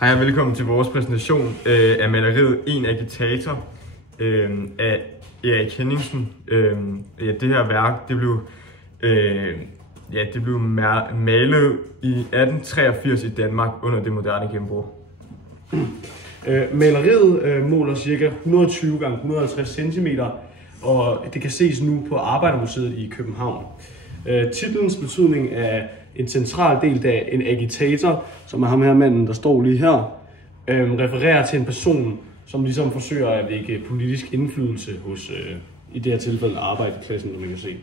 Hej og velkommen til vores præsentation af maleriet En agitator af Erik Henningsen. Det her værk det blev malet i 1883 i Danmark under det moderne gennembrud. Maleriet måler ca. 120 x 150 cm, og det kan ses nu på Arbejdermuseet i København. Titelens betydning er en central del af en agitator, som er ham her manden, der står lige her, refererer til en person, som ligesom forsøger at vække politisk indflydelse hos, i det her tilfælde, arbejderklassen, som man kan se.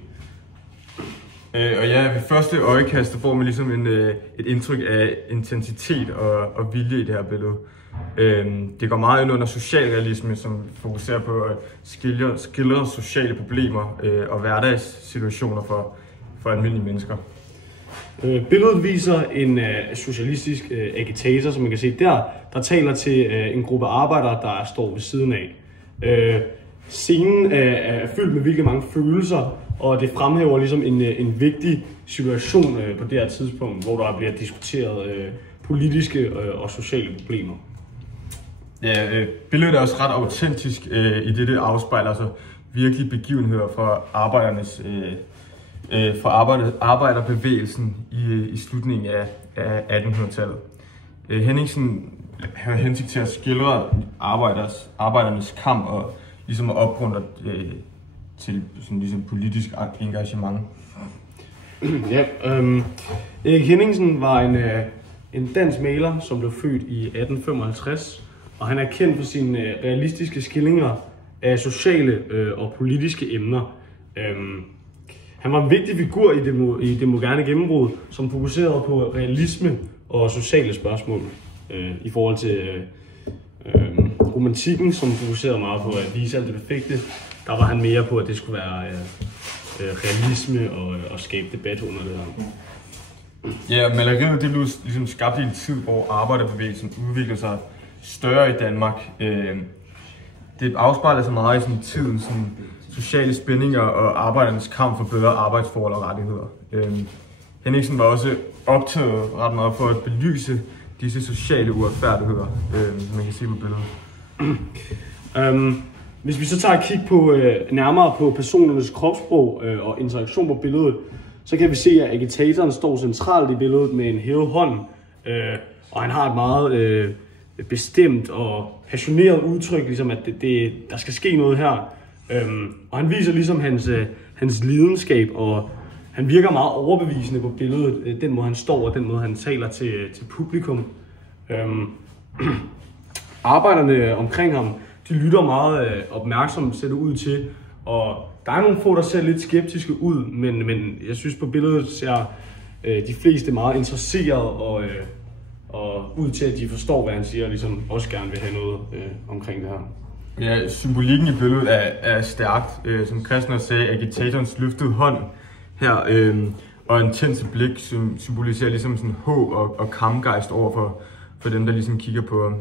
Og ja, ved første øjekast får man ligesom et indtryk af intensitet og vilje i det her billede. Det går meget ind under socialrealisme, som fokuserer på at skildre sociale problemer og hverdagssituationer for almindelige mennesker. Billedet viser en socialistisk agitator, som man kan se der taler til en gruppe arbejdere, der står ved siden af. Scenen er fyldt med virkelig mange følelser, og det fremhæver ligesom en vigtig situation på det her tidspunkt, hvor der bliver diskuteret politiske og sociale problemer. Ja, billedet er også ret autentisk, i det afspejler sig virkelige begivenheder fra arbejderbevægelsen i slutningen af 1800-tallet. Henningsen har hensigt til at skildre arbejdernes kamp og ligesom at opmuntre til sådan ligesom politisk engagement. Ja, Erik Henningsen var en dansk maler, som blev født i 1855, og han er kendt for sine realistiske skildringer af sociale og politiske emner. Han var en vigtig figur i det moderne gennembrud, som fokuserede på realisme og sociale spørgsmål. I forhold til romantikken, som fokuserede meget på at vise alt det perfekte, der var han mere på, at det skulle være realisme og skabe debat under det her. Ja, maleriet det blev ligesom skabt i en tid, hvor arbejderbevægelsen udviklede sig større i Danmark. Det afspejler sig meget i sådan tiden, sådan sociale spændinger og arbejdernes kamp for bedre arbejdsforhold og rettigheder. Henningsen var også optaget ret meget for at belyse disse sociale uretfærdigheder, man kan se på billedet. Hvis vi så tager et kig på, nærmere på personernes kropssprog og interaktion på billedet, så kan vi se, at agitatoren står centralt i billedet med en hævet hånd, og han har et meget bestemt og passioneret udtryk, ligesom at der skal ske noget her. Og han viser ligesom hans lidenskab, og han virker meget overbevisende på billedet, den måde han står og den måde han taler til publikum. Arbejderne omkring ham, de lytter meget opmærksomt, ser det ud til, og der er nogle få, der ser lidt skeptiske ud, men jeg synes på billedet ser de fleste meget interesserede og ud til, at de forstår, hvad han siger, og ligesom også gerne vil have noget omkring det her. Ja, symbolikken i billedet er stærkt. Som Kristner sagde, agitatorens løftede hånd her og intense blik symboliserer ligesom sådan håb og kampgejst over for dem, der ligesom kigger på ham.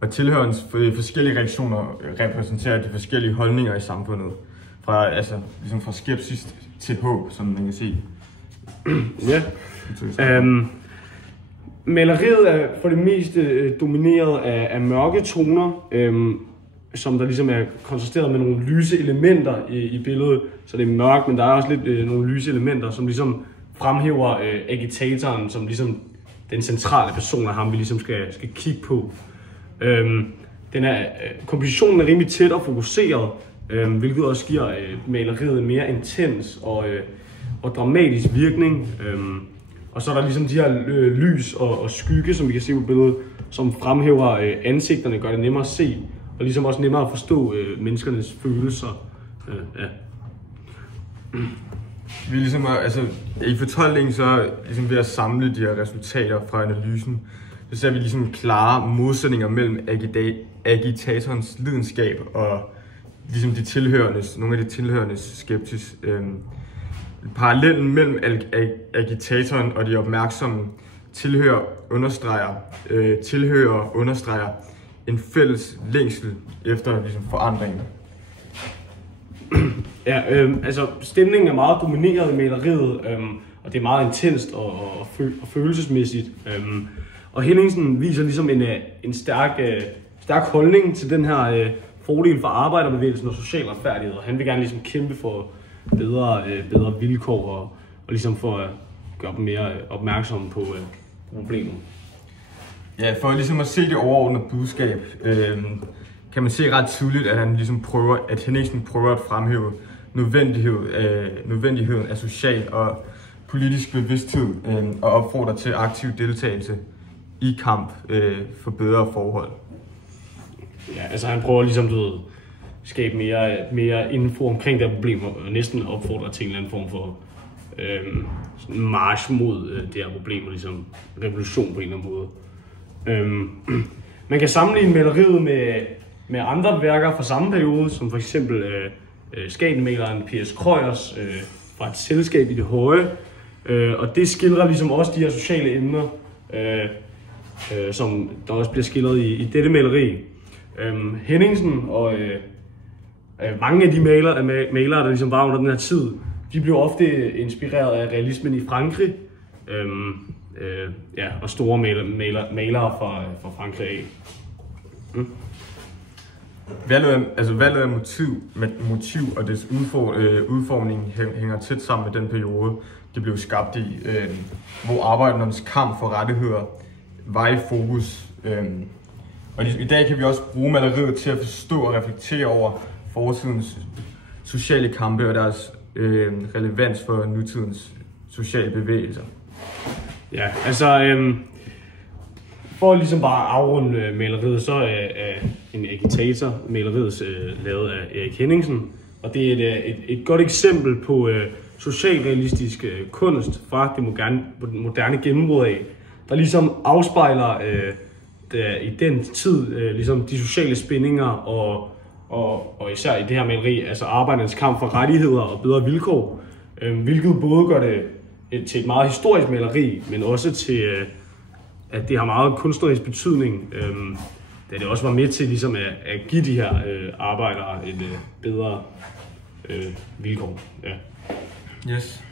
Og tilhørens forskellige reaktioner repræsenterer de forskellige holdninger i samfundet. Fra skepsis til håb, som man kan se. Ja. Maleriet er for det meste domineret af mørke toner, som der ligesom er kontrasteret med nogle lyse elementer i billedet. Så det er mørkt, men der er også lidt nogle lyse elementer, som ligesom fremhæver agitatoren som ligesom den centrale person af ham, vi ligesom skal kigge på. Kompositionen er rimelig tæt og fokuseret, hvilket også giver maleriet en mere intens og dramatisk virkning. Og så er der ligesom de her lys og skygge, som vi kan se på billedet, som fremhæver ansigterne, gør det nemmere at se, og ligesom også nemmere at forstå menneskernes følelser. Vi ligesom i fortolkningen så ligesom ved at samle de her resultater fra analysen, så ser vi ligesom klare modsætninger mellem agitatorens lidenskab og ligesom nogle af de tilhørendes skepsis. Parallellen mellem agitatoren og de opmærksomme tilhører understreger en fælles længsel efter ligesom forandringen. Ja, stemningen er meget domineret i maleriet, og det er meget intenst og følelsesmæssigt. Og Henningsen viser ligesom en stærk holdning til den her fordel for arbejderbevægelsen og social retfærdighed. Og han vil gerne ligesom kæmpe for bedre vilkår og ligesom for at gøre dem mere opmærksomme på problemet. Ja, for ligesom at se det overordnede budskab, kan man se ret tydeligt, at Henningsen prøver at fremhæve nødvendigheden af social og politisk bevidsthed og opfordrer til aktiv deltagelse i kamp for bedre forhold. Ja, altså han prøver ligesom at skabe mere info omkring det her problem og næsten opfordrer til en eller anden form for march mod det her problem og ligesom revolution på en eller anden måde. Man kan sammenligne maleriet med andre værker fra samme periode, som for eksempel skagenmaleren P.S. Krøyers fra Et selskab i det høje. Og det skildrer ligesom også de her sociale emner, som der også bliver skildret i dette maleri. Henningsen og mange af de malere, der ligesom var under den her tid, de blev ofte inspireret af realismen i Frankrig. Og store malere fra Frankrig af. Valget af motiv og dets udformning hænger tæt sammen med den periode, det blev skabt i, hvor arbejdernes kamp for rettigheder var i fokus. Og i dag kan vi også bruge maleriet til at forstå og reflektere over fortidens sociale kampe og deres relevans for nutidens sociale bevægelser. Ja, altså for ligesom bare at afrunde maleriet, så er en agitator maleriet lavet af Erik Henningsen, og det er et godt eksempel på socialrealistisk kunst fra det moderne gennembrud af, der ligesom afspejler i den tid ligesom de sociale spændinger og især i det her maleri, altså arbejdernes kamp for rettigheder og bedre vilkår, hvilket både gør det til et meget historisk maleri, men også til, at det har meget kunstnerisk betydning, da det også var med til ligesom at give de her arbejdere et bedre vilkår. Ja. Yes.